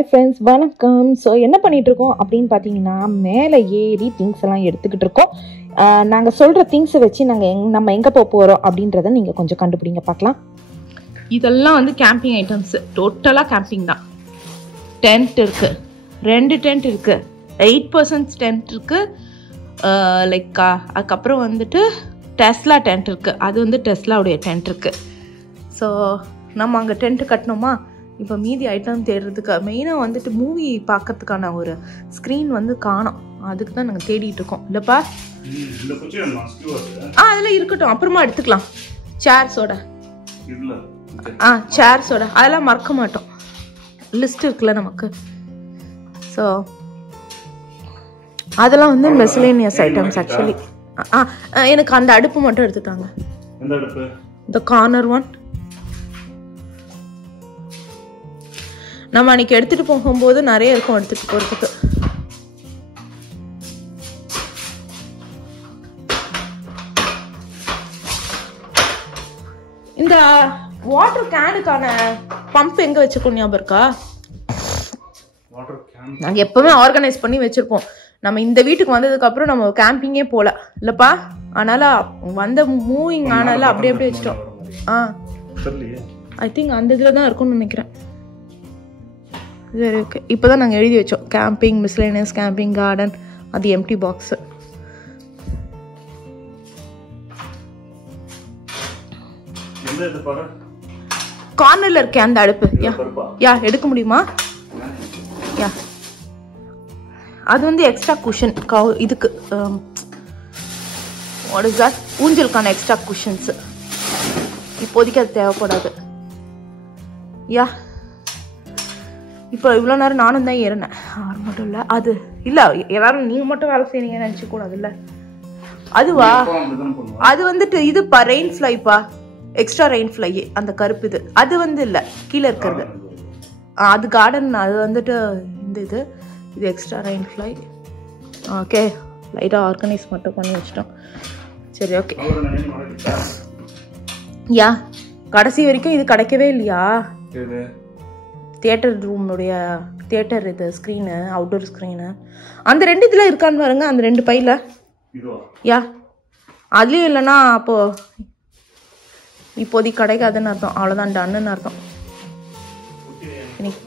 Hi friends, வணக்கம். So என்ன பண்ணிகிட்ருக்கோம் அப்படின்னு பார்த்தீங்கன்னா, மேலே ஏறி திங்ஸ் எல்லாம் எடுத்துக்கிட்டு இருக்கோம். நாங்கள் சொல்கிற திங்ஸை வச்சு நம்ம எங்கே போக போகிறோம் அப்படின்றத நீங்கள் கொஞ்சம் கண்டுபிடிங்க பார்க்கலாம். இதெல்லாம் வந்து கேம்பிங் ஐட்டம்ஸு, டோட்டலாக கேம்பிங் தான். டென்ட் இருக்குது, 2 டென்ட் இருக்குது, 8% டென்ட் இருக்குது. அதுக்கப்புறம் வந்துட்டு டெஸ்லா டென்ட் இருக்குது. அது வந்து டெஸ்லாவுடைய டென்ட் இருக்குது. ஸோ நம்ம அங்கே டென்ட்டு கட்டணுமா? இப்போ மீதி ஐட்டம் தேடுறதுக்கு மெயினாக வந்துட்டு மூவி பார்க்கறதுக்கான ஒரு ஸ்க்ரீன் வந்து காணோம். அதுக்கு தான் நாங்கள் தேடிட்டு இருக்கோம். இல்லைப்பா, அதெல்லாம் இருக்கட்டும், அப்புறமா எடுத்துக்கலாம். சேர்ஸோட சேர்ஸோட அதெல்லாம் மறக்க மாட்டோம். லிஸ்ட் இருக்குல்ல நமக்கு. ஸோ அதெல்லாம் வந்து மிஸ்லேனியஸ் ஐட்டம்ஸ். ஆக்சுவலி எனக்கு அந்த அடுப்பு மட்டும் எடுத்துட்டாங்க. இந்த கார்னர் ஒன் நம்ம அன்னைக்கு எடுத்துட்டு போகும்போது நிறைய இருக்கும் எடுத்துட்டு போறதுக்கு. இந்த வாட்டர் கேனுக்கான பம்ப் எங்க வச்சிருக்கோம் ஞாபகம் இருக்கா? நாங்க எப்பவுமே ஆர்கனைஸ் பண்ணி வச்சிருப்போம். நம்ம இந்த வீட்டுக்கு வந்ததுக்கு அப்புறம் நம்ம கேம்பிங்கே போல இல்லப்பா. அதனால வந்த மூவிங் ஆனால அப்படியே வச்சிட்டோம். ஐ திங்க் அந்த இதுல தான் இருக்கும்னு நினைக்கிறேன். சரி, ஓகே. இப்போ தான் நாங்கள் எழுதி வச்சோம், கேம்பிங் மிஸ்லேனியஸ் கேம்பிங் கார்டன். அது எம்டி பாக்ஸு. கார்னரில் இருக்கேன் அந்த அடுப்பு. யா எடுக்க முடியுமா? யா, அது வந்து எக்ஸ்ட்ரா குஷன் இதுக்கு வாட் இஸ் தட், ஊஞ்சலுக்கான எக்ஸ்ட்ரா குஷன்ஸு. இப்போதைக்கு அது தேவைப்படாது. யா, இப்போ இவ்வளோ நேரம் நானும் தான் ஏறினேன். யார் மட்டும் இல்லை, அது இல்லை எல்லாரும் நீங்கள் மட்டும் வேலை செய்யறீங்கன்னு நினச்சிக்கூடாது. இல்லை அதுவா, அது வந்துட்டு இதுப்பா ரெயின் ஃப்ளைப்பா, எக்ஸ்ட்ரா ரெயின் ஃப்ளை. அந்த கருப்பு இது அது வந்து இல்லை, கீழே இருக்கிறது அது கார்டன். அது வந்துட்டு இது எக்ஸ்ட்ரா ரெயின் ஃப்ளை. ஓகே, லைட்டாக ஆர்கனைஸ் மட்டும் பண்ணி வச்சிட்டோம். சரி, ஓகே. யா, கடைசி வரைக்கும் இது கிடைக்கவே இல்லையா? தியேட்டர் ரூம்னுடைய தியேட்டர் இது ஸ்க்ரீனு, அவுட்டோர் ஸ்க்ரீனு. அந்த 2 இதில் இருக்கான்னு பாருங்க, அந்த 2 பையில். யா, அதுலேயும் இல்லைன்னா அப்போது இப்போதைக்கு கிடைக்காதுன்னு அர்த்தம். அவ்வளோதான், டன்னுன்னு அர்த்தம். இன்னைக்கு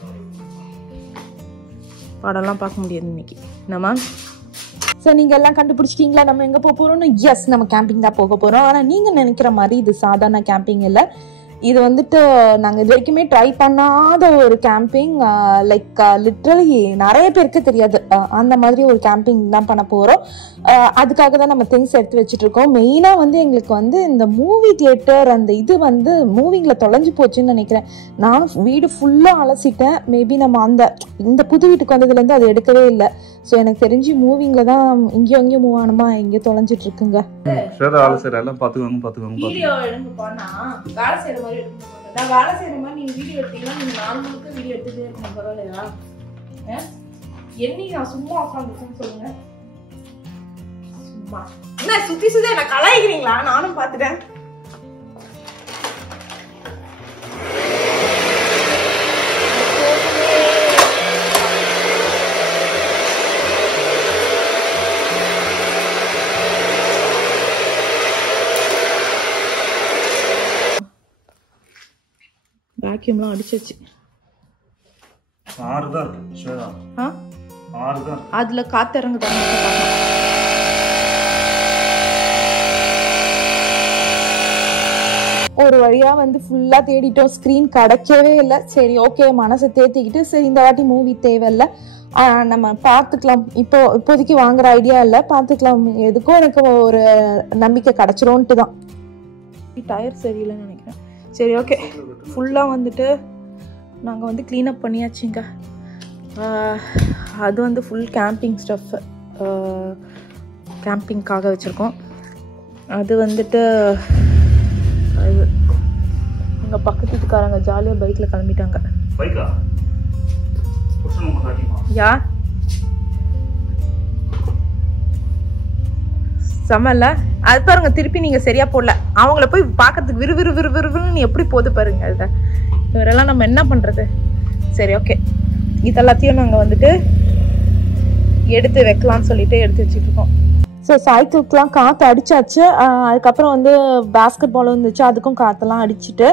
படம்லாம் பார்க்க முடியாது இன்னைக்கு நம்ம. ஸோ நீங்கள் எல்லாம் கண்டுபிடிச்சிட்டிங்களா நம்ம எங்கே போக போகிறோம்னு? எஸ், நம்ம கேம்பிங் தான் போக போகிறோம். ஆனால் நீங்கள் நினைக்கிற மாதிரி இது சாதாரண கேம்பிங் இல்லை. இது வந்துட்டு நாங்கள் இது வரைக்குமே ட்ரை பண்ணாத ஒரு கேம்பிங். லிட்ரலி நிறைய பேருக்கு தெரியாது. அந்த மாதிரி ஒரு கேம்பிங் தான் பண்ண போகிறோம். அதுக்காக தான் நம்ம திங்ஸ் எடுத்து வச்சுட்டு இருக்கோம். மெயினாக வந்து எங்களுக்கு வந்து இந்த மூவி தியேட்டர் அந்த இது வந்து மூவிங்கில் தொலைஞ்சு போச்சுன்னு நினைக்கிறேன். நானும் வீடு ஃபுல்லாக அலசிட்டேன். மேபி நம்ம இந்த புது வீட்டுக்கு வந்ததுலேருந்து அது எடுக்கவே இல்லை. ஸோ எனக்கு தெரிஞ்சு மூவிங்கில் தான் இங்கேயும் மூவ் ஆனமா இங்கே தொலைஞ்சிட்டு இருக்குங்க. வீடியோ எடுங்கப்பா, வேலை செய்யற மாதிரி எடுக்கணும். நான் வேலை செய்யற மாதிரி நீங்க வீடியோ எடுத்தீங்கன்னா நீங்க 4 மணிக்கு வீடியோ எடுத்துட்டே இருக்கணும். பரவாயில்லையா? என்னைக்கு நான் சும்மா உட்காந்துருக்கேன்னு சொல்லுங்க. சும்மா என்ன சுத்தி என்ன கலாய்க்கிறீங்களா? நானும் பார்த்துட்டேன். வேக்யூம்லாம் அடிச்சாச்சு. அதுல காத்து இறங்குதான். ஒரு வழியா வந்து ஃபுல்லா தேடிட்டோம், ஸ்கிரீன் கிடைக்கவே இல்லை. சரி, ஓகே, மனசை தேத்திக்கிட்டு சரி இந்த வாட்டி மூவி தேவையில்லை, நம்ம பார்த்துக்கலாம். இப்போதைக்கு வாங்குற ஐடியா இல்லை, பார்த்துக்கலாம். எதுக்கும் எனக்கு ஒரு நம்பிக்கை கிடைச்சிரும்ன்ட்டு தான். டயர் சரியில்லைன்னு நினைக்கிறேன். சரி, ஓகே. ஃபுல்லாக வந்துட்டு நாங்கள் வந்து க்ளீனப் பண்ணியாச்சுங்க. அது வந்து ஃபுல் கேம்பிங் ஸ்டஃப்பு கேம்பிங்காக வச்சுருக்கோம். அது வந்துட்டு எங்கள் பக்கத்து வீட்டுக்காரங்க ஜாலியாக பைக்கில் கிளம்பிட்டாங்க. யா, செம்மல்ல. அது பாருங்க, திருப்பி நீங்க சரியா போடல. அவங்கள போய் பார்க்கறதுக்கு விறுவிறுன்னு எப்படி போது பாருங்க. இவரெல்லாம் நம்ம என்ன பண்றது? சரி, ஓகே. இதெல்லாத்தையும் நாங்கள் வந்துட்டு எடுத்து வைக்கலாம்னு சொல்லிட்டு எடுத்து வச்சுட்டு இருக்கோம். ஸோ சைக்கிளுக்கெலாம் காற்று அடிச்சாச்சு. அதுக்கப்புறம் வந்து பேஸ்கெட் பால் இருந்துச்சு, அதுக்கும் காற்றெல்லாம் அடிச்சுட்டு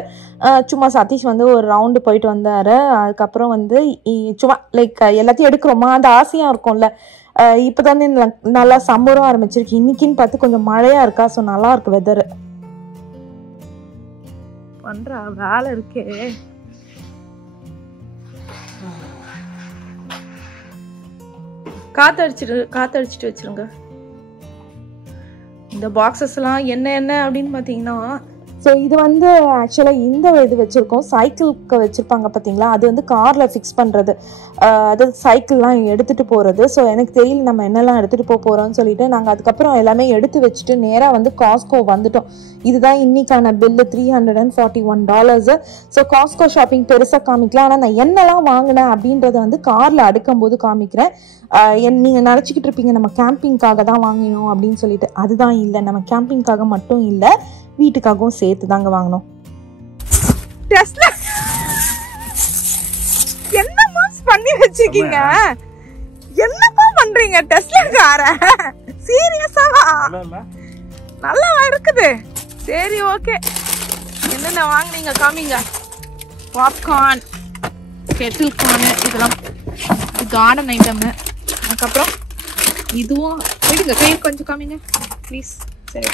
சும்மா சதீஷ் வந்து ஒரு ரவுண்டு போயிட்டு வந்தார். அதுக்கப்புறம் வந்து சும்மா லைக் எல்லாத்தையும் எடுக்கிறோமா அந்த ஆசையாக இருக்கும்ல. இப்போ தான் நல்லா சம்மரும் ஆரம்பிச்சிருக்கு. இன்னைக்குன்னு பார்த்து கொஞ்சம் மழையாக இருக்கா. ஸோ நல்லா இருக்கு வெதரு. பண்ணுறா வேலை இருக்கே. காத்தடிச்சிட்டு வச்சிருங்க. இந்த பாக்ஸஸ்லாம் என்ன அப்படின்னு பார்த்தீங்கன்னா, ஸோ இது வந்து ஆக்சுவலாக இந்த இது வச்சுருக்கோம், சைக்கிளுக்கு வச்சுருப்பாங்க பார்த்தீங்களா, அது வந்து காரில் ஃபிக்ஸ் பண்ணுறது, அது சைக்கிள்லாம் எடுத்துகிட்டு போகிறது. ஸோ எனக்கு தெரியல நம்ம என்னெல்லாம் எடுத்துகிட்டு போகிறோம்னு சொல்லிட்டு நாங்கள் அதுக்கப்புறம் எல்லாமே எடுத்து வச்சுட்டு நேராக வந்து காஸ்கோ வந்துட்டோம். இதுதான் இன்னைக்கான பில்லு, $341. ஸோ காஸ்கோ ஷாப்பிங் பெருசாக காமிக்கலாம், ஆனால் நான் என்னெல்லாம் வாங்கினேன் அப்படின்றத வந்து காரில் அடுக்கும்போது காமிக்கிறேன். நீங்கள் நினச்சிக்கிட்டு இருப்பீங்க நம்ம கேம்பிங்காக தான் வாங்கினோம் அப்படின்னு சொல்லிட்டு. அதுதான் இல்லை, நம்ம கேம்பிங்காக மட்டும் இல்லை, வீட்டுக்காகவும் சேர்த்து தாங்க வாங்கினோம். என்னமா பண்ணி வச்சிருக்கீங்க? என்னமா பண்றீங்க டெஸ்லா கார? சீரியஸாவா? நல்லா இருக்குது. சரி ஓகே, என்னென்ன வாங்குனீங்க காமிங்க. பாப்கார்ன், கெட்டில் கார்ன், இதெல்லாம் கார்டன் ஐட்டம். அதுக்கப்புறம் இதுவும் விடுங்க, கை கொஞ்சம் காமிங்க ப்ளீஸ். சரி,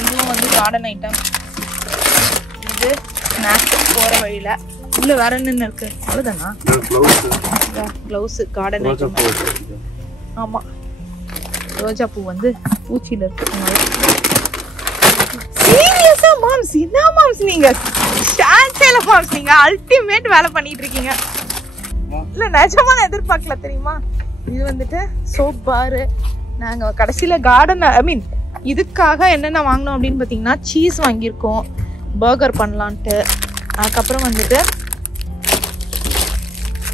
இதுவும் வந்து கார்டன் ஐட்டம். இது ஸ்நாக்ஸ் போகிற வழியில். உள்ள வேற என்னென்ன இருக்கு? அவ்வளோதானா? Gloves, garden item. ஆமாம், ரோஜா பூ வந்து பூச்சியில் இருக்கு. சீரியஸா மாம்ஸ்? என்ன மாம்ஸ் நீங்க ஸ்டான்ஸேல மாம்ஸ், நீங்க அல்டிமேட் வேலை பண்ணிட்டு இருக்கீங்க. இல்ல நிஜமா நான் எதிர்பார்க்கல தெரியுமா. இது வந்துட்டு சோப் பாரு. நாங்க கடைசியில கார்டன் இதுக்காக என்னென்ன வாங்கினோம் அப்படின்னு பார்த்தீங்கன்னா, சீஸ் வாங்கியிருக்கோம் பர்கர் பண்ணலான்ட்டு. அதுக்கப்புறம் வந்துட்டு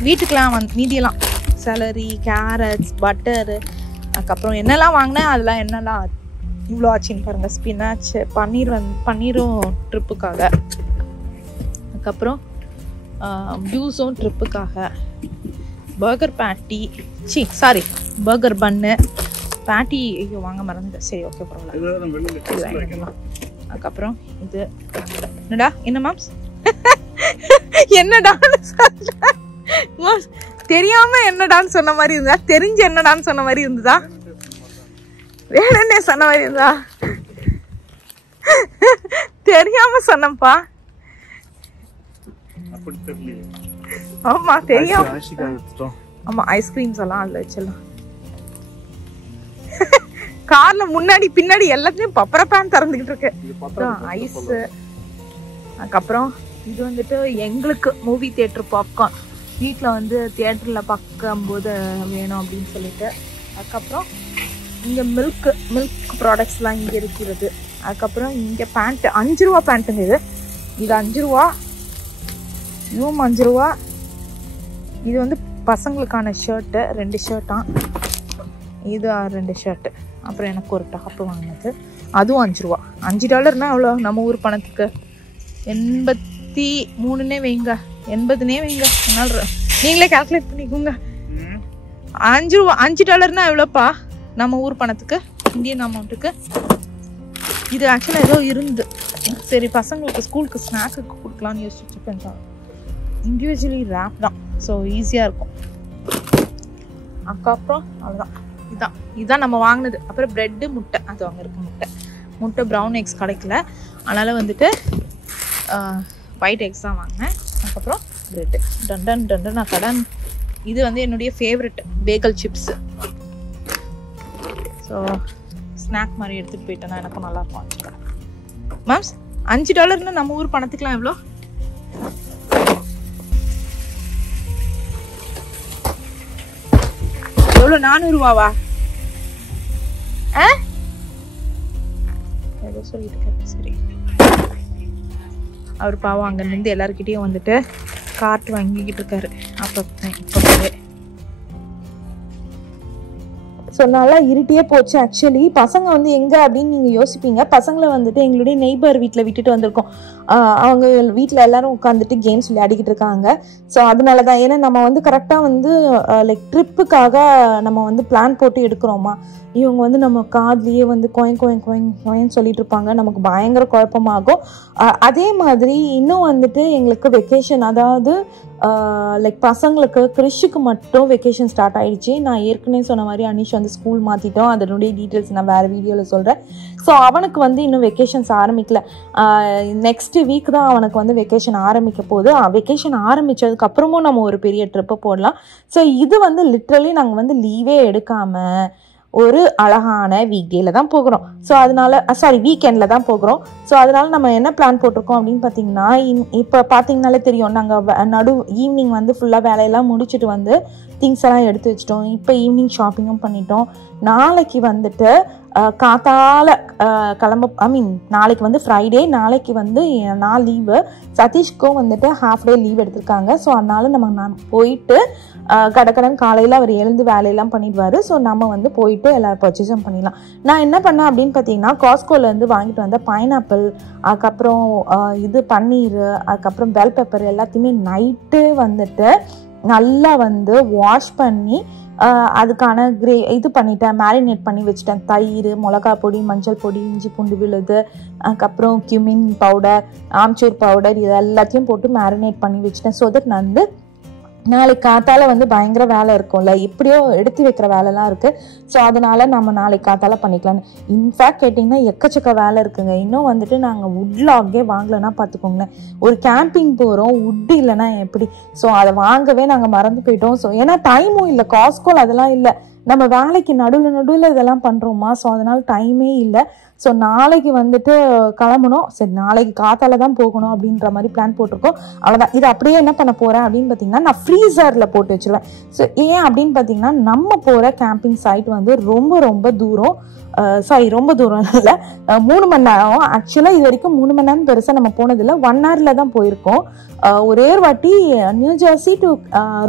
வீட்டுக்கெலாம் மீதியெல்லாம் செலரி, கேரட்ஸ், பட்டரு. அதுக்கப்புறம் என்னெல்லாம் வாங்கினேன் அதெல்லாம் என்னெல்லாம் இவ்வளோ ஆச்சுன்னு பாருங்கள். ஸ்பினாச், பன்னீரும் ட்ரிப்புக்காக. அதுக்கப்புறம் ஜூஸும் ட்ரிப்புக்காக. பர்கர் பேட்டி, பர்கர் பன்னு, பேட்டி ஐயோ வாங்க மறந்துட்டேன். சரி ஓகே பரவாயில்ல. அதுக்கப்புறம் இது என்னடா, என்ன மாம்ஸ்? என்னடான்னு தெரியாம என்னடான்னு சொன்ன மாதிரி இருந்தா, தெரிஞ்சு என்னடான்னு சொன்ன மாதிரி இருந்ததா, வேணுன்னே சொன்ன மாதிரி இருந்தா? தெரியாம சொன்னப்பா. ஆமா தெரியும். ஆமா ஐஸ்கிரீம்ஸ் எல்லாம் அதுல வச்சிடலாம். கார்ல முன்னாடி பின்னாடி எல்லாத்தையும் பப்பர பேன் திறந்துகிட்டு இருக்கு. ஐஸ். அதுக்கப்புறம் இது வந்துட்டு எங்களுக்கு மூவி தியேட்டர் பாப்கார்ன். வீட்டில் வந்து தியேட்டரில் பார்க்கும்போது வேணும் அப்படின்னு சொல்லிட்டு. அதுக்கப்புறம் இங்கே மில்க் ப்ராடக்ட்ஸ்லாம் இங்கே இருக்கிறது. அதுக்கப்புறம் இங்கே பேண்ட்டு, 5 ரூபா பேண்ட்டுங்க. இது 5 ரூபா, இதுவும் 5 ரூபா. இது வந்து பசங்களுக்கான ஷர்ட்டு, 2 ஷர்ட்டான். இது 2 ஷர்ட்டு. அப்புறம் எனக்கு ஒரு டாப்பு வாங்கினது, அதுவும் 5 ரூபா. $5 எவ்வளோ நம்ம ஊர் பணத்துக்கு? 83 வைங்க, 80 வைங்க. அதனால நீங்களே கால்குலேட் பண்ணிக்கோங்க. $5 எவ்வளோப்பா நம்ம ஊர் பணத்துக்கு, இந்தியன் அமௌண்ட்டுக்கு? இது ஆக்சுவலாக ஏதோ இருந்து, சரி பசங்களுக்கு ஸ்கூலுக்கு ஸ்நாக்குக்கு கொடுக்கலான்னு யோசிச்சுட்டு இண்டிவிஜுவலி ரேப் தான், ஸோ ஈஸியாக இருக்கும். அதுக்கப்புறம் அவ்வளோதான், இதுதான் நம்ம வாங்கினது. அப்புறம் ப்ரெட்டு, முட்டை, அது அங்கே இருக்கு. முட்டை ப்ரௌன் எக்ஸ் கிடைக்கல, அதனால் வந்துட்டு ஒயிட் எக்ஸ் தான் வாங்கினேன். அதுக்கப்புறம் ப்ரெட்டு டண்டன் நான் கடன். இது வந்து என்னுடைய favourite Bekal chips. So snack மாதிரி எடுத்துகிட்டு போயிட்டேன்னா எனக்கும் நல்லாயிருக்கும். மேம்ஸ் $5 நம்ம ஊர் பணத்துக்குலாம் எவ்வளோ? எவ்வளோ? 400 ரூபாவா? ஏதோ சொல்லிட்டு இருக்காரு. சரி, அவர் பாவம் அங்கே இருந்து எல்லாருக்கிட்டையும் வந்துட்டு கார்ட் வாங்கிக்கிட்டு இருக்காரு. அப்போ இப்போவே ஸோ நல்லா இருட்டியே போச்சு. ஆக்சுவலி பசங்க வந்து எங்கே அப்படின்னு நீங்கள் யோசிப்பீங்க. பசங்களை வந்துட்டு எங்களுடைய நெய்பர் வீட்டில் விட்டுட்டு வந்திருக்கோம். அவங்க வீட்டில் எல்லாரும் உட்காந்துட்டு கேம்ஸ் விளையாடிக்கிட்டு இருக்காங்க. ஸோ அதனால தான், ஏன்னா நம்ம வந்து கரெக்டாக வந்து லைக் ட்ரிப்புக்காக நம்ம வந்து பிளான் போட்டு எடுக்கிறோமா, இவங்க வந்து நம்ம காதுலேயே வந்து கோயன்னு சொல்லிட்டு இருப்பாங்க, நமக்கு பயங்கர குழப்பமாகும். அதே மாதிரி இன்னும் வந்துட்டு எங்களுக்கு வெக்கேஷன், அதாவது லைக் பசங்களுக்கு கிறிஷுக்கு மட்டும் வெக்கேஷன் ஸ்டார்ட் ஆகிடுச்சு. நான் ஏற்கனவே சொன்ன மாதிரி அனிஷ் வந்து ஸ்கூல் மாற்றிட்டோம். அதனுடைய டீட்டெயில்ஸ் நான் வேறு வீடியோவில் சொல்கிறேன். ஸோ அவனுக்கு வந்து இன்னும் வெக்கேஷன்ஸ் ஆரம்பிக்கல. நெக்ஸ்ட் வீக் தான் அவனுக்கு வந்து வெக்கேஷன் ஆரம்பிக்க போகுது. வெக்கேஷன் ஆரம்பித்ததுக்கப்புறமும் நம்ம ஒரு பெரிய ட்ரிப்பு போடலாம். ஸோ இது வந்து லிட்ரலி நாங்கள் வந்து லீவே எடுக்காமல் ஒரு அழகான வீக்டேல தான் போகிறோம். ஸோ அதனால வீக்கெண்டில் தான் போகிறோம். ஸோ அதனால நம்ம என்ன பிளான் போட்டிருக்கோம் அப்படின்னு பார்த்தீங்கன்னா, இப்போ பார்த்தீங்கனாலே தெரியும், நாங்கள் ஈவினிங் வந்து ஃபுல்லாக வேலையெல்லாம் முடிச்சுட்டு வந்து திங்ஸ் எல்லாம் எடுத்து வச்சிட்டோம். இப்போ ஈவினிங் ஷாப்பிங்கும் பண்ணிட்டோம். நாளைக்கு வந்துட்டு காத்தால நாளைக்கு வந்து ஃப்ரைடே, நாளைக்கு வந்து நான் லீவு, சதீஷ்க்கும் வந்துட்டு ஹாஃப் டே லீவ் எடுத்திருக்காங்க. ஸோ அதனால நான் போயிட்டு கடக்கடன் காலையில் அவர் எழுந்து வேலையெல்லாம் பண்ணிடுவார். ஸோ நம்ம வந்து போயிட்டு எல்லா பர்ச்சேஸும் பண்ணிடலாம். நான் என்ன பண்ணேன் அப்படின்னு பார்த்தீங்கன்னா, காஸ்கோலேருந்து வாங்கிட்டு வந்த பைனாப்பிள், அதுக்கப்புறம் இது பன்னீர், அதுக்கப்புறம் பெல் பெப்பர் எல்லாத்தையுமே நைட்டு வந்துட்டு நல்லா வந்து வாஷ் பண்ணி அதுக்கான இது பண்ணிட்டேன், மேரினேட் பண்ணி வச்சுட்டேன். தயிர், மிளகா பொடி, மஞ்சள் பொடி, இஞ்சி பூண்டு விழுது, அதுக்கப்புறம் கியூமின் பவுடர், ஆம்ச்சூர் பவுடர், இது எல்லாத்தையும் போட்டு மேரினேட் பண்ணி வச்சுட்டேன். ஸோ தட் நான் வந்து நாளைக்கு காத்தால வந்து பயங்கர வேலை இருக்கும்ல, எப்படியோ எடுத்து வைக்கிற வேலைலாம் இருக்குது. ஸோ அதனால நம்ம நாளைக்கு காத்தால பண்ணிக்கலான்னு. இன்ஃபேக்ட் கேட்டிங்கன்னா எக்கச்சக்க வேலை இருக்குங்க. இன்னும் வந்துட்டு நாங்கள் வுட் லாகே வாங்கலைன்னா பார்த்துக்கோங்களேன். ஒரு கேம்பிங் போகிறோம், வுட் இல்லைன்னா எப்படி? ஸோ அதை வாங்கவே நாங்கள் மறந்து போயிட்டோம். ஸோ ஏன்னா டைமும் இல்லை, காஸ்கோல் அதெல்லாம் இல்லை, நம்ம வேலைக்கு நடுவில் இதெல்லாம் பண்ணுறோமா. ஸோ அதனால் டைமே இல்லை. ஸோ நாளைக்கு வந்துட்டு கிளம்பணும். சரி, நாளைக்கு காத்தால தான் போகணும் அப்படின்ற மாதிரி பிளான் போட்டிருக்கோம். அவ்வளோதான். இது அப்படியே என்ன பண்ண போகிறேன் அப்படின்னு பார்த்தீங்கன்னா, நான் ஃப்ரீசரில் போட்டு வச்சுருவேன். ஸோ ஏன் அப்படின்னு பார்த்தீங்கன்னா, நம்ம போகிற கேம்பிங் சைட் வந்து ரொம்ப தூரம், ரொம்ப தூரம் இல்லை, 3 மணி நேரம். ஆக்சுவலாக இது வரைக்கும் 3 மணி நேரம் பெருசாக நம்ம போனதில்லை, 1 ஹவரில் தான் போயிருக்கோம். ஒரே ஒரு வாட்டி new Jersey to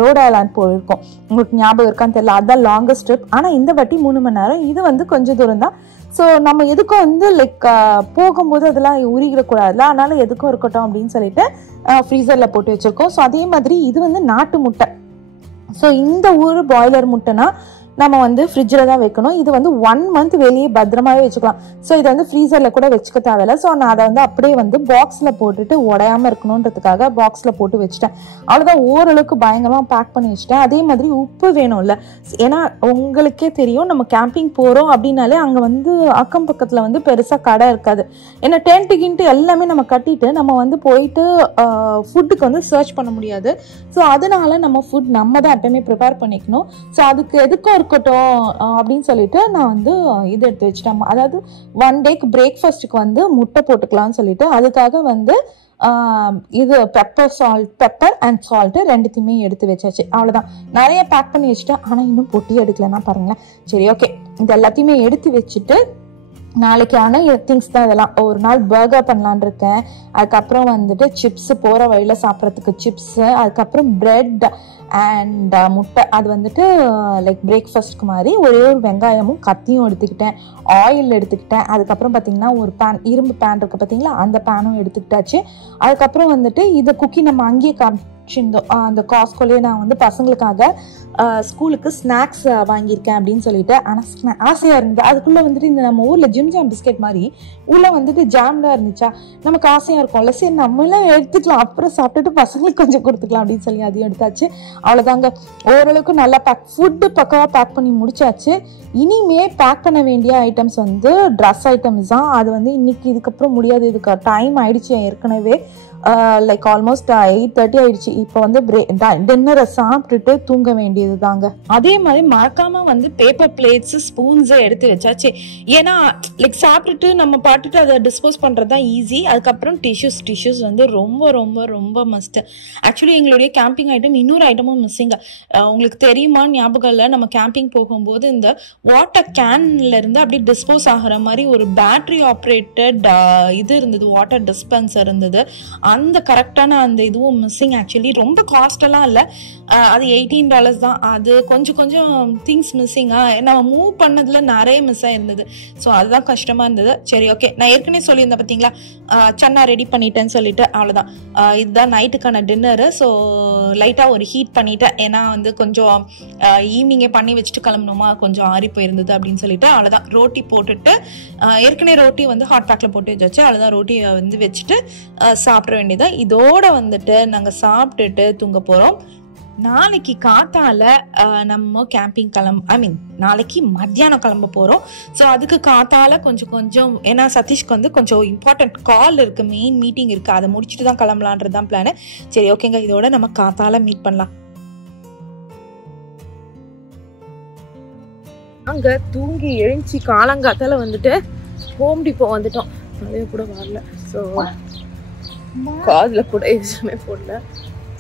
Rhode Island போயிருக்கோம். உங்களுக்கு ஞாபகம் இருக்கான்னு தெரியல, அதுதான் லாங்கஸ்ட் ட்ரிப். ஆனால் இந்த வாட்டி 3 மணி நேரம், இது வந்து கொஞ்சம் தூரம் தான். ஸோ நம்ம எதுக்கும் வந்து லைக் போகும்போது அதெல்லாம் உருகிடக்கூடாதுல, அதனால எதுக்கும் இருக்கட்டும் அப்படின்னு சொல்லிட்டு ஃப்ரீசரில் போட்டு வச்சுருக்கோம். ஸோ அதே மாதிரி இது வந்து நாட்டு முட்டை. ஸோ இந்த ஊர் பாய்லர் முட்டைனா நம்ம வந்து ஃப்ரிட்ஜில் தான் வைக்கணும். இது வந்து 1 மந்த் வெளியே பத்திரமாவே வச்சுக்கலாம். ஸோ இதை வந்து ஃப்ரீசரில் கூட வச்சுக்க தேவையில்லை. ஸோ நான் அதை வந்து அப்படியே வந்து பாக்ஸில் போட்டுட்டு உடையாமல் இருக்கணுன்றதுக்காக பாக்ஸில் போட்டு வச்சுட்டேன். அவ்வளோதான், ஓரளவுக்கு பயங்கரமாக பேக் பண்ணி வச்சுட்டேன். அதே மாதிரி உப்பு வேணும்ல, ஏன்னா உங்களுக்கே தெரியும், நம்ம கேம்பிங் போகிறோம் அப்படின்னாலே அங்கே வந்து அக்கம் பக்கத்தில் வந்து பெருசாக கடை இருக்காது. ஏன்னா டென்ட்டு எல்லாமே நம்ம கட்டிட்டு நம்ம வந்து போயிட்டு ஃபுட்டுக்கு வந்து சர்ச் பண்ண முடியாது. ஸோ அதனால நம்ம ஃபுட் நம்ம தான் எப்பயுமே ப்ரிப்பேர் பண்ணிக்கணும். ஸோ அதுக்கு எதுக்கும் இருக்கட்டும் அப்படின்னு சொல்லிட்டு நான் வந்து இது எடுத்து வச்சுட்டேன். அதாவது 1 டேக்கு பிரேக்ஃபாஸ்ட்டுக்கு வந்து முட்டை போட்டுக்கலாம்னு சொல்லிட்டு அதுக்காக வந்து இது பெப்பர் அண்ட் சால்ட்டு ரெண்டுத்தையுமே எடுத்து வச்சாச்சு. அவ்வளோதான், நிறைய பேக் பண்ணி வச்சுட்டேன். ஆனால் இன்னும் பொட்டி எடுக்கலன்னா பாருங்களேன். சரி, ஓகே, இது எல்லாத்தையுமே எடுத்து வச்சுட்டு நாளைக்கான திங்ஸ் தான் இதெல்லாம். ஒரு நாள் பர்கர் பண்ணலான் இருக்கேன். அதுக்கப்புறம் வந்துட்டு சிப்ஸ், போகிற வழியில் சாப்பிட்றதுக்கு சிப்ஸு, அதுக்கப்புறம் பிரெட் அண்ட் முட்டை. அது வந்துட்டு லைக் பிரேக்ஃபாஸ்ட்க்கு மாதிரி. ஒரே ஒரு வெங்காயமும் கத்தியும் எடுத்துக்கிட்டேன், ஆயில் எடுத்துக்கிட்டேன். அதுக்கப்புறம் பார்த்தீங்கன்னா ஒரு இரும்பு பேன் இருக்குது பார்த்தீங்களா, அந்த பேனும் எடுத்துக்கிட்டாச்சு. அதுக்கப்புறம் வந்துட்டு இதை குக்கி நம்ம அங்கேயே காமிச்சிருந்தோம். அந்த காஸ்கோலேயே நான் வந்து பசங்களுக்காக ஸ்கூலுக்கு ஸ்நாக்ஸ் வாங்கியிருக்கேன் அப்படின்னு சொல்லிட்டு. ஆனால் ஆசையாக இருந்தது. அதுக்குள்ளே வந்துட்டு இந்த நம்ம ஊரில் ஜிம் பிஸ்கெட் மாதிரி உள்ளே வந்துட்டு ஜாம்லாம் இருந்துச்சா, நமக்கு ஆசையாக இருக்கும்ல, சரி நம்மளாம் எடுத்துக்கலாம், அப்புறம் சாப்பிட்டுட்டு பசங்களுக்கு கொஞ்சம் கொடுத்துக்கலாம் அப்படின்னு சொல்லி அதையும் எடுத்தாச்சு. அவ்வளோதாங்க, ஓரளவுக்கு நல்லா ஃபுட்டு பக்கவாக பேக் பண்ணி முடிச்சாச்சு. இனிமே பேக் பண்ண வேண்டிய ஐட்டம்ஸ் வந்து ட்ரெஸ் ஐட்டம்ஸ் தான். அது வந்து இன்னைக்கு இதுக்கப்புறம் முடியாது, இதுக்கு டைம் ஆயிடுச்சு ஏற்கனவே. லைக் ஆல்மோஸ்ட் 8:30 ஆயிடுச்சு. இப்போ வந்து டின்னரை சாப்பிட்டுட்டு தூங்க வேண்டியது தாங்க. அதே மாதிரி மறக்காம வந்து பேப்பர் பிளேட்ஸ், ஸ்பூன்ஸ் எடுத்து வச்சாச்சு. ஏன்னா லைக் சாப்பிட்டுட்டு நம்ம பாட்டுட்டு அதை டிஸ்போஸ் பண்றது தான் ஈஸி. அதுக்கப்புறம் டிஷ்யூஸ் வந்து ரொம்ப மஸ்ட். ஆக்சுவலி எங்களுடைய கேம்பிங் ஐட்டம் இன்னொரு ஐட்டமும் மிஸ்ஸிங்க. உங்களுக்கு தெரியுமா ஞாபகம் இல்லை, நம்ம கேம்பிங் போகும்போது இந்த வாட்டர் கேன்ல இருந்து அப்படியே டிஸ்போஸ் ஆகிற மாதிரி ஒரு பேட்டரி ஆப்ரேட்டட் இது இருந்தது, வாட்டர் டிஸ்பென்சர் இருந்தது. அந்த கரெக்டான அந்த இதுவும் மிஸ்ஸிங். ஆக்சுவலி ரொம்ப காஸ்டெல்லாம் இல்லை, அது $18 தான். அது கொஞ்சம் கொஞ்சம் திங்ஸ் மிஸ்ஸிங்காக நம்ம மூவ் பண்ணதில் நிறைய மிஸ் ஆயிருந்தது. ஸோ அதுதான் கஷ்டமாக இருந்தது. சரி ஓகே, நான் ஏற்கனவே சொல்லியிருந்தேன் பார்த்தீங்களா, சன்னா ரெடி பண்ணிட்டேன்னு சொல்லிட்டு, அவ்வளோதான். இதுதான் நைட்டுக்கான டின்னரு. ஸோ லைட்டாக ஒரு ஹீட் பண்ணிட்டேன், ஏன்னா வந்து கொஞ்சம் ஈவினிங்கே பண்ணி வச்சுட்டு கிளம்பணுமா, கொஞ்சம் ஆறி போயிருந்தது அப்படின்னு சொல்லிட்டு. அவ்வளோதான், ரோட்டி போட்டுட்டு, ஏற்கனவே ரோட்டி வந்து ஹாட் பேக்கில் போட்டு வச்சு, அவ்வளோதான் ரோட்டியை வந்து வச்சுட்டு சாப்பிட வேண்டியதான். இதோட வந்துட்டு நாங்கள் சாப்பிட்டுட்டு தூங்க போகிறோம். நாளைக்கு காத்தால நம்ம கேம்பிங் நாளைக்கு மத்தியானம் கிளம்ப போகிறோம். ஸோ அதுக்கு காத்தால கொஞ்சம் ஏன்னா சதீஷ்க்கு வந்து கொஞ்சம் இம்பார்ட்டன்ட் கால் இருக்குது, மெயின் மீட்டிங் இருக்குது, அதை முடிச்சுட்டு தான் கிளம்பலான்றது தான் பிளானு. சரி ஓகேங்க, இதோட நம்ம காத்தால மீட் பண்ணலாம். அங்கே தூங்கி எழுச்சி காலங்காத்தால வந்துட்டு ஹோம் டிப்போ வந்துட்டோம். நிறைய கூட வரல, ஸோ காதில் கூட எதுவுமே போடல.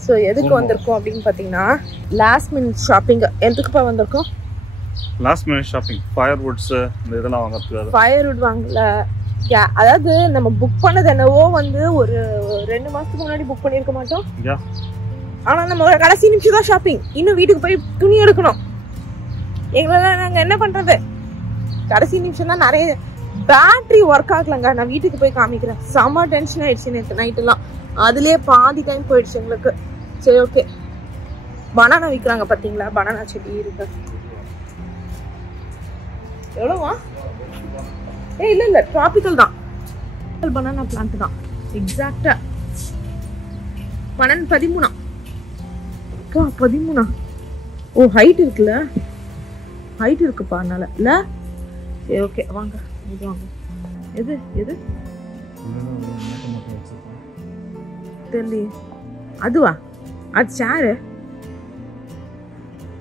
ஸோ எதுக்கு வந்திருக்கோம் அப்படின்னு பார்த்தீங்கன்னா, லாஸ்ட் மினிட் ஷாப்பிங். எதுக்குப்பா வந்திருக்கோம்? லாஸ்ட் மினிட் ஷாப்பிங், ஃபயர்வுட்ஸ் இதெல்லாம் வாங்குறதுக்கு. ஃபயர்வுட் வாங்கல, அதாவது நம்ம புக் பண்ணது என்னவோ வந்து ஒரு 2 மாசத்துக்கு முன்னாடி புக் பண்ணியிருக்க மாட்டோம். ஆனால் நம்ம ஒரு கடைசி நிமிஷம் தான் ஷாப்பிங். இன்னும் வீட்டுக்கு போய் துணி எடுக்கணும். எங்களால் நாங்கள் என்ன பண்ணுறது, கடைசி நிமிஷம் தான். நிறைய பேட்டரி ஒர்க் ஆகலங்க, நான் வீட்டுக்கு போய் காமிக்கிறேன். செம்ம டென்ஷன் ஆயிடுச்சு நேற்று நைட்டெல்லாம், அதுலேயே பாதி டைம் போயிடுச்சு எங்களுக்கு. சரி ஓகே, பனானா விற்கிறாங்க பார்த்தீங்களா, பனானா செடி இருக்கு. எவ்வளோவா? இல்லை ட்ராபிக்கல் தான், பனானா பிளான்ட் தான் எக்ஸாக்டா. 13 13. ஓ ஹைட் இருக்குல்ல, ஹைட் இருக்குப்பா, அதனால இல்ல. சரி ஓகே வாங்க, இது வாங்க. எது தெரியல, அதுவா? அது சேரு.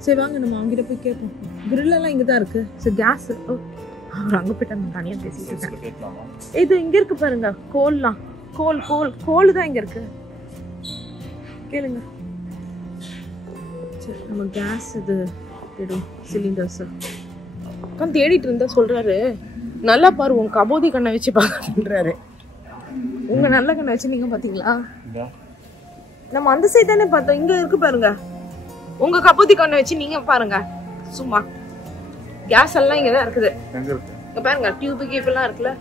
சரி வாங்க, நம்ம அவங்ககிட்ட போய் கேட்போம். கிரில்லெல்லாம் இங்கே தான் இருக்கு. சரி கேஸ், அவர் அங்கே போயிட்டு நம்ம தனியாக பேசிட்டு இருக்கேன். இது இங்கே இருக்கு பாருங்க, கோல்லாம். கோல் தான் இங்கே இருக்கு, கேளுங்க. சரி நம்ம கேஸ் இது தேடும், சிலிண்டர்ஸ் உட்காந்து தேடிட்டு இருந்தா சொல்றாரு, நல்லா பாரு உங்க கபோதி கண்ணை வச்சு பாக்குறாரு. உங்க நல்ல கண்ணை வச்சு நீங்க பாத்தீங்களா? நம்ம அந்த சைடு தானே பார்த்தோம், இங்க இருக்கு பாருங்க. உங்க கபோதி கண்ணை வச்சு நீங்க பாருங்க. சும்மா கேஸ் எல்லாம் இங்க தான் இருக்குது. இங்க பாருங்க, டியூப் கீப் எல்லாம் இருக்குல்ல.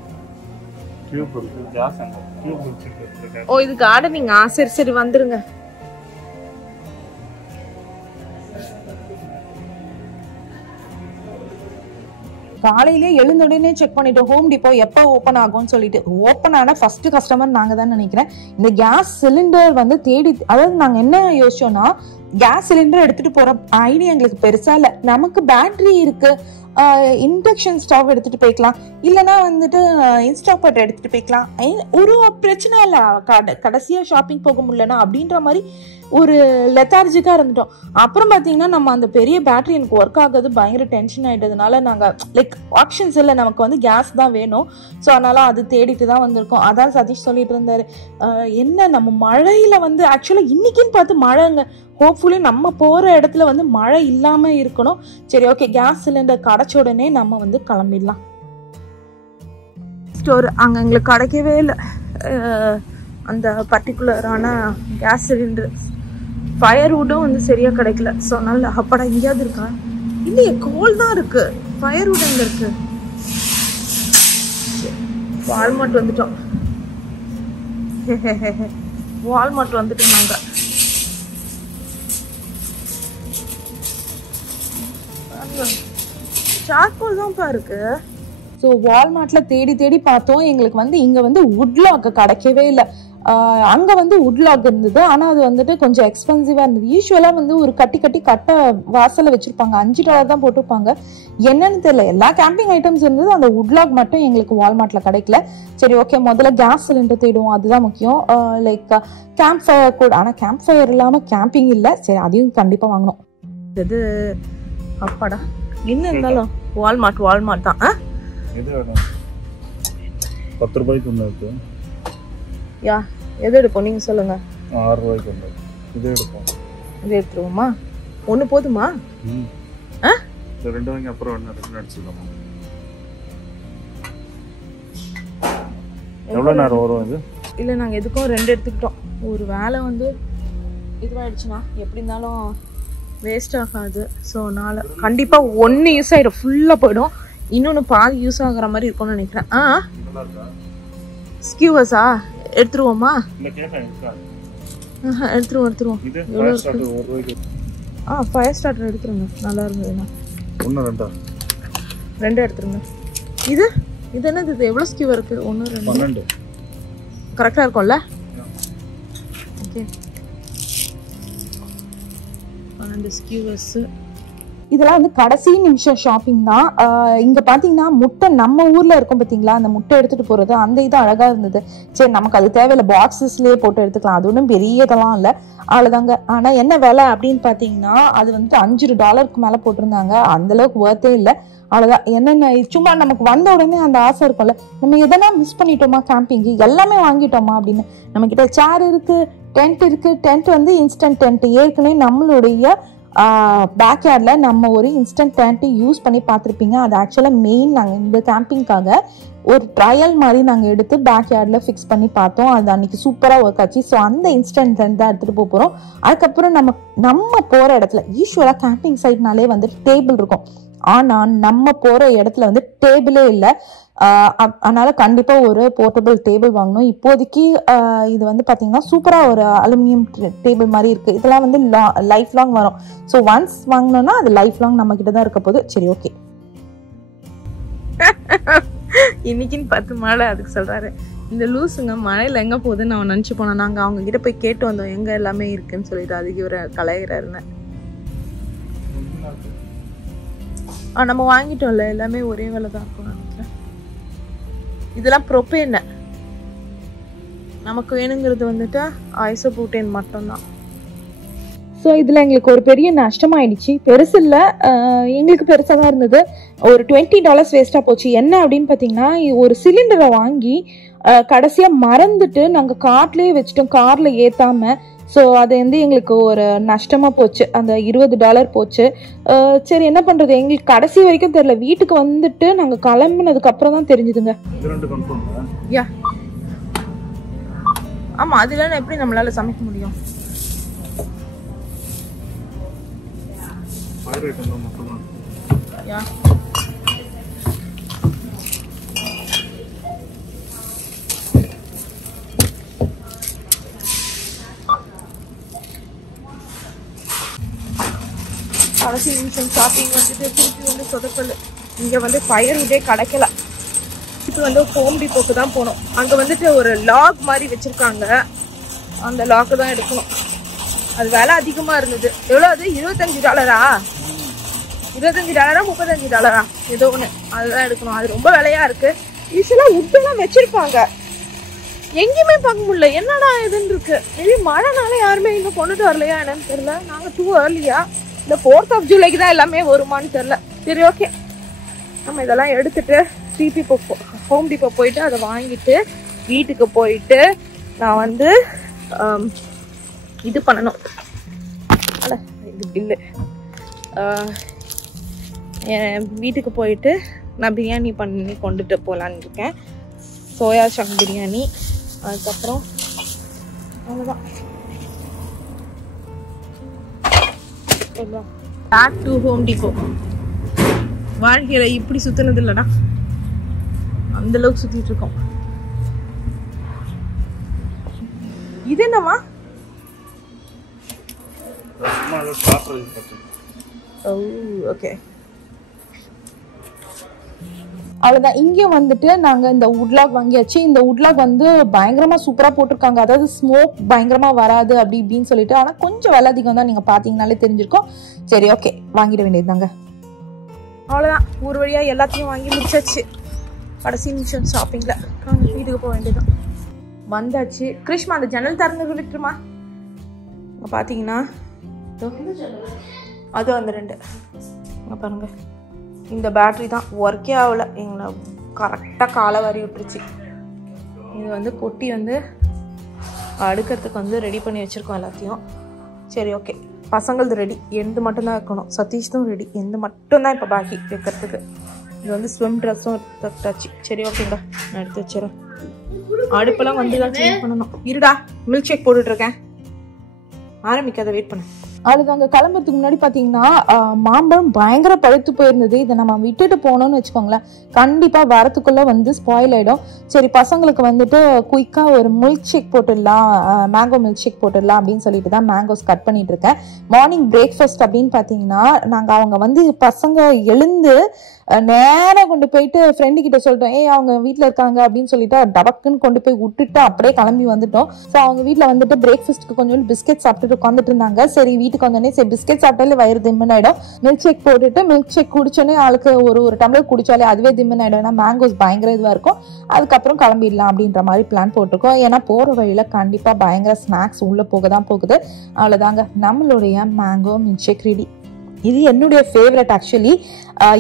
டியூப் இருக்கு, கேஸ் அங்க டியூப் இருக்கு. ஓ இது கார்டனிங்கா? சரி வந்துருங்க. காலையிலே எழுந்த உடனே செக் பண்ணிட்டு ஹோம் டிப்போ எப்போ ஓப்பன் ஆகும்னு சொல்லிட்டு. ஓப்பன் ஆன ஃபர்ஸ்ட் கஸ்டமர் நாங்க தான் நினைக்கிறேன். இந்த கேஸ் சிலிண்டர் வந்து தேடி, அதாவது நாங்க என்ன யோசிச்சோம்னா, கேஸ் சிலிண்டர் எடுத்துட்டு போற ஐடியா எங்களுக்கு பெருசா இல்லை. நமக்கு பேட்டரி இருக்கு, இண்டக்ஷன் ஸ்டவ் எடுத்துட்டு போய்க்கலாம், இல்லைன்னா வந்துட்டு இன்ஸ்டாபட் எடுத்துட்டு போய்க்கலாம், ஒரு பிரச்சனை இல்லை. கடைசியா ஷாப்பிங் போக முடியலன்னா அப்படின்ற மாதிரி ஒரு லெத்தார்ஜிக்கா இருந்துட்டோம். அப்புறம் பார்த்தீங்கன்னா நம்ம அந்த பெரிய பேட்டரி எனக்கு ஒர்க் ஆகுது, பயங்கர டென்ஷன் ஆயிட்டதுனால நாங்கள் லைக் ஆப்ஷன்ஸ் இல்லை, நமக்கு வந்து கேஸ் தான் வேணும். ஸோ அதனால அது தேடிட்டு தான் வந்திருக்கோம். அதான் சதீஷ் சொல்லிட்டு இருந்தாரு, என்ன நம்ம மழையில வந்து ஆக்சுவலாக இன்னைக்குன்னு பார்த்து மழைங்க, ஹோப்ஃபுல்லி நம்ம போகிற இடத்துல வந்து மழை இல்லாமல் இருக்கணும். சரி ஓகே, கேஸ் சிலிண்டர் கிடைச்ச உடனே நம்ம வந்து கிளம்பிடலாம். ஸ்டோர் அங்கே எங்களுக்கு கிடைக்கவே இல்லை, அந்த பர்டிகுலரான கேஸ் சிலிண்டர். ஃபயர்வுட்டும் வந்து சரியாக கிடைக்கல. ஸோ அதனால அப்படா எங்கேயாவது இருக்கா? இல்லையே, கோல் தான் இருக்கு, ஃபயர்வுட் எங்கே இருக்கு? வால்மார்ட் வந்துட்டோம். வால்மார்ட் வந்துட்டோம் நாங்கள். சார்கோல் தான்ப்பா இருக்கு. ஸோ வால்மார்ட்டில் தேடி பார்த்தோம், எங்களுக்கு வந்து இங்கே வந்து வுட்லாக் கிடைக்கவே இல்லை. அங்கே வந்து வுட்லாக் இருந்தது, ஆனால் அது வந்துட்டு கொஞ்சம் எக்ஸ்பென்சிவாக இருந்தது. யூஸ்வலாக வந்து ஒரு கட்டை வாசலில் வச்சுருப்பாங்க, $5 தான் போட்டிருப்பாங்க. என்னன்னு தெரியல, எல்லா கேம்பிங் ஐட்டம்ஸ் இருந்தது, அந்த வுட்லாக் மட்டும் எங்களுக்கு வால்மார்ட்டில் கிடைக்கல. சரி ஓகே, முதல்ல கேஸ் சிலிண்டர் தேடுவோம், அதுதான் முக்கியம். லைக் கேம்ப் ஃபயர் கூட, ஆனால் கேம்ப் ஃபயர் இல்லாமல் கேம்பிங் இல்லை. சரி அதையும் கண்டிப்பாக வாங்கணும். இது அப்பாடா, என்ன இருந்தாலும் வால்மார்ட் தான். எது வேணும்? 10 ரூபாய்க்கு ஒன்று இருக்கு. யா, எது எடுப்போம் நீங்க சொல்லுங்க. 6 ரூபாய்க்கு ஒன்று இது எடுப்போம். இது எடுத்துருவோமா? ஒன்று போதுமா? இது 2 வாங்கி அப்புறம் ஒன்று அடிச்சுக்கலாமா? எவ்வளோ நேரம் வரும் இது? இல்லை நாங்கள் எதுக்கும் 2 எடுத்துக்கிட்டோம். ஒரு வேலை வந்து இதுவாகிடுச்சுன்னா எப்படி இருந்தாலும் வேஸ்ட் ஆகாது. ஸோ அதனால் கண்டிப்பாக ஒன்று யூஸ் ஆகிடும், ஃபுல்லாக போயிடும். இன்னொன்று பாதி யூஸ் ஆகுற மாதிரி இருக்கும்னு நினைக்கிறேன். ஸ்கியூவர்ஸா எடுத்துருவோமா? எடுத்துருவோம். ஃபயர் ஸ்டார்டர் எடுத்துருங்க, நல்லா இருந்ததுண்ணா. 2 எடுத்துருங்க. இது என்னது? இது எவ்வளோ ஸ்கியூவர் இருக்கு? 1 2 12 கரெக்டாக இருக்கும்ல? Okay, 12 skewers. இதெல்லாம் வந்து கடைசி நிமிஷம் ஷாப்பிங் தான். இங்கே பார்த்தீங்கன்னா முட்டை நம்ம ஊரில் இருக்கும் பார்த்தீங்களா, அந்த முட்டை எடுத்துகிட்டு போகிறது அந்த இது அழகாக இருந்தது. சரி, நமக்கு அது தேவையில்லை, பாக்ஸஸ்லேயே போட்டு எடுத்துக்கலாம், அது ஒன்றும் பெரிய இதெல்லாம் இல்லை, அவ்வளோதாங்க. ஆனால் என்ன விலை அப்படின்னு பார்த்தீங்கன்னா அது வந்துட்டு $5 மேலே போட்டிருந்தாங்க. அந்தளவுக்கு ஒர்த்தே இல்லை, அவ்வளோதான். என்னென்ன சும்மா நமக்கு வந்த உடனே அந்த ஆசை இருக்கும்ல, நம்ம எதனா மிஸ் பண்ணிட்டோமா கேம்பிங்கு, எல்லாமே வாங்கிட்டோமா அப்படின்னு. நம்மக்கிட்ட சேர் இருக்குது, டென்ட் இருக்குது. டென்ட் வந்து இன்ஸ்டன்ட் டென்ட், ஏற்கனவே நம்மளுடைய பேக்யார்டில் நம்ம ஒரு இன்ஸ்டன்ட் டென்ட்டு யூஸ் பண்ணி பார்த்துருப்பீங்க. அது ஆக்சுவலாக மெயின் நாங்கள் இந்த கேம்பிங்காக ஒரு ட்ரையல் மாதிரி நாங்கள் எடுத்து பேக்யார்டில் ஃபிக்ஸ் பண்ணி பார்த்தோம். அது அன்றைக்கி சூப்பராக ஒர்க் ஆச்சு. ஸோ அந்த இன்ஸ்டன்ட் டென்ட் தான் எடுத்துகிட்டு போக போகிறோம். அதுக்கப்புறம் நம்ம போகிற இடத்துல யூஸ்வலாக கேம்பிங் சைட்னாலே வந்து டேபிள் இருக்கும், ஆனால் நம்ம போகிற இடத்துல வந்து டேபிளே இல்லை. அதனால கண்டிப்பாக ஒரு போர்ட்டபிள் டேபிள் வாங்கணும். இப்போதைக்கு இது வந்து பார்த்தீங்கன்னா சூப்பராக ஒரு அலுமினியம் டேபிள் மாதிரி இருக்குது. இதெல்லாம் வந்து லைஃப் லாங் வரும். ஸோ ஒன்ஸ் வாங்கினோன்னா அது லைஃப் லாங் நம்ம கிட்ட தான் இருக்க போகுது. சரி, ஓகே. இன்னைக்குன்னு 10 மழை, அதுக்கு சொல்கிறாரு இந்த லூஸுங்க மழையில் எங்கே போகுதுன்னு அவன் நினச்சி போனோம். நாங்கள் அவங்க கிட்ட போய் கேட்டு வந்தோம் எங்கே எல்லாமே இருக்குன்னு சொல்லிட்டு, அதுக்கு இவரை கலைகிறாருன்னு. நம்ம வாங்கிட்டோம்ல, எல்லாமே ஒரே வேலை தான் இருக்கும் நினைக்கிறேன். இதெல்லாம் ப்ரொபேன், நமக்கு வேணுங்கிறது வந்துட்டு ஐசோபூட்டேன் மட்டும்தான். ஸோ இதில் எங்களுக்கு ஒரு பெரிய நஷ்டமாயிடுச்சு. பெருசு இல்லை, எங்களுக்கு பெருசாக தான் இருந்தது. ஒரு $20 வேஸ்ட்டாக போச்சு. என்ன அப்படின்னு பார்த்தீங்கன்னா, ஒரு சிலிண்டரை வாங்கி கடைசியாக மறந்துட்டு நாங்கள் கார்ட்லேயே வச்சுட்டோம், காரில் ஏற்றாமல். ஸோ அது வந்து எங்களுக்கு ஒரு நஷ்டமாக போச்சு, அந்த $20 போச்சு. சரி, என்ன பண்ணுறது, எங்களுக்கு கடைசி வரைக்கும் தெரியல. வீட்டுக்கு வந்துட்டு நாங்கள் கிளம்புனதுக்கு அப்புறம் தான் தெரிஞ்சுதுங்க. யா, ஆமாம், அதெல்லாம் எப்படி நம்மளால சமைக்க முடியும்? யா, கடைசி நிமிஷம் ஷாப்பிங் வந்துட்டு திருப்பி வந்து சொதப்பல். இங்கே வந்து ஃபயர் உட்டே கிடைக்கல. இப்போ வந்து ஹோம் டிப்போக்கு தான் போகணும். அங்கே வந்துட்டு ஒரு லாக் மாதிரி வச்சுருக்காங்க, அந்த லாக்கு தான் எடுக்கணும். அது விலை அதிகமாக இருந்தது. எவ்வளோ அது? $25? $25 $35 ஏதோ ஒன்று, அதுதான் எடுக்கணும். அது ரொம்ப விலையாக இருக்குது. யூஸ்வலாக உட்டெல்லாம் வச்சுருப்பாங்க, எங்கேயுமே பார்க்க முடியல. என்னடா இதுன்னு இருக்கு. மேபி மழைனால யாருமே இன்னும் கொண்டுட்டு வரலையா என்னன்னு தெரியல. நாங்கள் டூ ஏர்லியா இல்லை 4th of July தான் எல்லாமே வருமானு தெரில. சரி, ஓகே, நம்ம இதெல்லாம் எடுத்துட்டு திருப்பி ஹோம் டிப்போ போயிட்டு அதை வாங்கிட்டு வீட்டுக்கு போயிட்டு நான் வந்து இது பண்ணணும். இது பில்லு. என் வீட்டுக்கு போயிட்டு நான் பிரியாணி பண்ணி கொண்டுட்டு போகலான்னு இருக்கேன். Soya chunk biryani. அதுக்கப்புறம் அவ்வளோதான். Back to home depot. வாழ்க்கையில இப்படி சுத்தினது இல்லைடா, அந்த அளவுக்கு சுத்திட்டு இருக்கோம். இது என்னமா? ஓகே, அவ்வளோதான். இங்கே வந்துட்டு நாங்கள் இந்த உட்லாக் வாங்கியாச்சு. இந்த உட்லாக் வந்து பயங்கரமாக சூப்பராக போட்டிருக்காங்க. அதாவது ஸ்மோக் பயங்கரமாக வராது அப்படி இப்படின்னு சொல்லிட்டு. ஆனால் கொஞ்சம் விலை அதிகம் தான், நீங்கள் பார்த்தீங்கனாலே தெரிஞ்சிருக்கோம். சரி, ஓகே, வாங்கிட வேண்டியது தாங்க. அவ்வளோதான், ஒரு வழியாக எல்லாத்தையும் வாங்கி முடிச்சாச்சு. கடைசி நிமிஷம் ஷாப்பிங்கில் வீட்டுக்கு போக வேண்டியதுதான். வந்தாச்சு. கிருஷ்மா, அந்த ஜன்னல் திறந்து விட்டுருமா? பார்த்தீங்கன்னா அது அந்த 2 பாருங்க. இந்த பேட்ரி தான் ஒர்க்கே ஆகலை, எங்களை கரெக்டாக காலை வரி விட்டுருச்சு. இது வந்து கொட்டி வந்து அடுக்கிறதுக்கு வந்து ரெடி பண்ணி வச்சுருக்கோம் எல்லாத்தையும். சரி, ஓகே, பசங்களது ரெடி, எந்த மட்டும்தான் இருக்கணும். சதீஷ்தும் ரெடி, எந்த மட்டும்தான் இப்போ பாக்கி வைக்கிறதுக்கு. இது வந்து ஸ்விம் ட்ரெஸ்ஸும் தட்டாச்சு. சரி, ஓகேங்க, நான் எடுத்து வச்சிடறேன். அடுப்பெல்லாம் வந்து தான் சேஞ்ச் பண்ணணும். இருடா, மில்க் ஷேக் போட்டுட்டு இருக்கேன், ஆரம்பிக்காத, வெயிட் பண்ணு. அதுக்கு அங்கே கிளம்புறதுக்கு முன்னாடி பார்த்தீங்கன்னா மாம்பழம் பயங்கர பழுத்து போயிருந்தது. இதை நம்ம விட்டுட்டு போனோம்னு வச்சுக்கோங்களேன், கண்டிப்பாக வரத்துக்குள்ளே வந்து ஸ்பாயில் ஆகிடும். சரி, பசங்களுக்கு வந்துட்டு குயிக்காக ஒரு மில்க் ஷேக் போட்டுடலாம், மேங்கோ மில்க் ஷேக் போட்டுடலாம் அப்படின்னு சொல்லிட்டு தான் மேங்கோஸ் கட் பண்ணிட்டு இருக்கேன். மார்னிங் பிரேக்ஃபாஸ்ட் அப்படின்னு பார்த்தீங்கன்னா நாங்கள் அவங்க வந்து பசங்க எழுந்து நேராக கொண்டு போயிட்டு ஃப்ரெண்டு கிட்ட சொல்லிட்டோம், அவங்க வீட்டில் இருக்காங்க அப்படின்னு சொல்லிட்டு டபக்குன்னு கொண்டு போய் விட்டுட்டு அப்படியே கிளம்பி வந்துட்டோம். ஸோ அவங்க வீட்டில் வந்துட்டு பிரேக்ஃபாஸ்ட்டுக்கு கொஞ்சம் பிஸ்கெட் சாப்பிட்டுட்டு உட்காந்துட்டு இருந்தாங்க. சரி, வீட்டுக்கு வந்தோடனே சரி பிஸ்கெட் சாப்பிட்டாலே வயிறு திம்முன்னு ஆயிடும், மில்க் ஷேக் போட்டுட்டு மில்க் ஷேக் குடிச்சோன்னே ஆளுக்கு ஒரு டம்ளர் குடிச்சாலே அதுவே திம்முன்னு ஆயிடும். ஏன்னா மேங்கோஸ் பயங்கர இதுவாக இருக்கும். அதுக்கப்புறம் கிளம்பிடலாம் அப்படின்ற மாதிரி பிளான் போட்டிருக்கோம். ஏன்னா போகிற வழியில் கண்டிப்பாக பயங்கர ஸ்நாக்ஸ் உள்ளே போக தான் போகுது. அவ்வளோதாங்க, நம்மளுடைய மேங்கோ மில்க் ஷேக் ரெடி. இது என்னுடைய ஃபேவரட். ஆக்சுவலி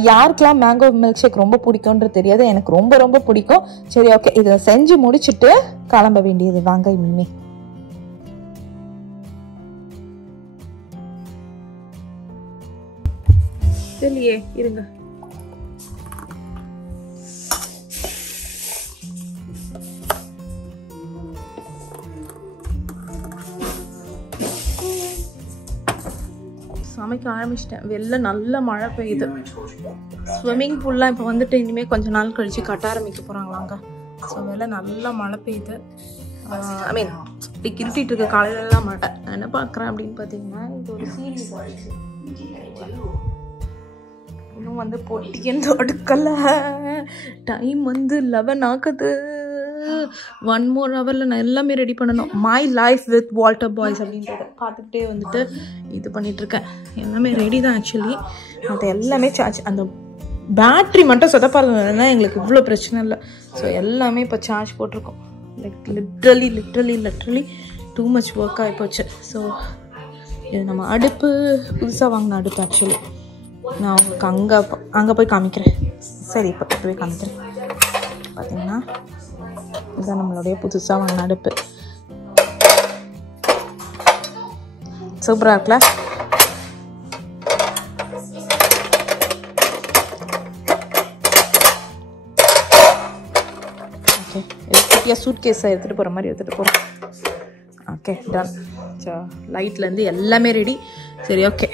யாருக்கெல்லாம் மேங்கோ மில்க் ஷேக் ரொம்ப பிடிக்கும்ன்றது தெரியாது, எனக்கு ரொம்ப ரொம்ப பிடிக்கும். சரி, ஓகே, இதை செஞ்சு முடிச்சுட்டு கிளம்ப வேண்டியது வாங்க. இனிமே சரியே இருங்க. சமைக்க ஆரம்பிச்சிட்டேன். வெளில நல்ல மழை பெய்யுது. ஸ்விம்மிங் பூல்லாம் இப்போ வந்துட்டு இனிமேல் கொஞ்ச நாள் கழிச்சு கட்ட ஆரம்பிக்க போகிறாங்களாங்க. ஸோ வெளில நல்லா மழை பெய்யுது. ஐ மீன் இப்படி கிருட்டிட்டு இருக்க காலையிலலாம் மழை. நான் என்ன பார்க்குறேன் அப்படின்னு பார்த்தீங்கன்னா, இது ஒரு சீரியஸ் ஆகிடுச்சு. இன்னும் வந்து பொட்டியன் அடுக்கல. டைம் வந்து 11 ஆகுது. 1 more hourல நான் எல்லாமே ரெடி பண்ணணும். My life with Walter boys அப்படின்றத பார்த்துக்கிட்டே வந்துட்டு இது பண்ணிகிட்ருக்கேன். எல்லாமே ரெடி தான் ஆக்சுவலி. அது எல்லாமே சார்ஜ், அந்த பேட்ரி மட்டும் சொதப்பாருன்னா எங்களுக்கு இவ்வளோ பிரச்சனை இல்லை. ஸோ எல்லாமே இப்போ சார்ஜ் போட்டிருக்கோம். Like literally too much work ஆகி போச்சு. ஸோ இது நம்ம அடுப்பு புதுசாக வாங்கின அடுப்பு. ஆக்சுவலி நான் உங்களுக்கு அங்கே போய் காமிக்கிறேன். சரி, இப்போ போய் காமிக்கிறேன். பார்த்தீங்கன்னா இதுதான் நம்மளுடைய புதுசாக வாங்கின அடுப்பு. சூப்பராக இருக்குல்ல? ஓகே, குட்டியாக சூட் கேஸை எடுத்துகிட்டு போகிற மாதிரி எடுத்துகிட்டு போகிறோம். Okay, ton. ஸோ லைட்லேருந்து எல்லாமே ரெடி. சரி, ஓகே.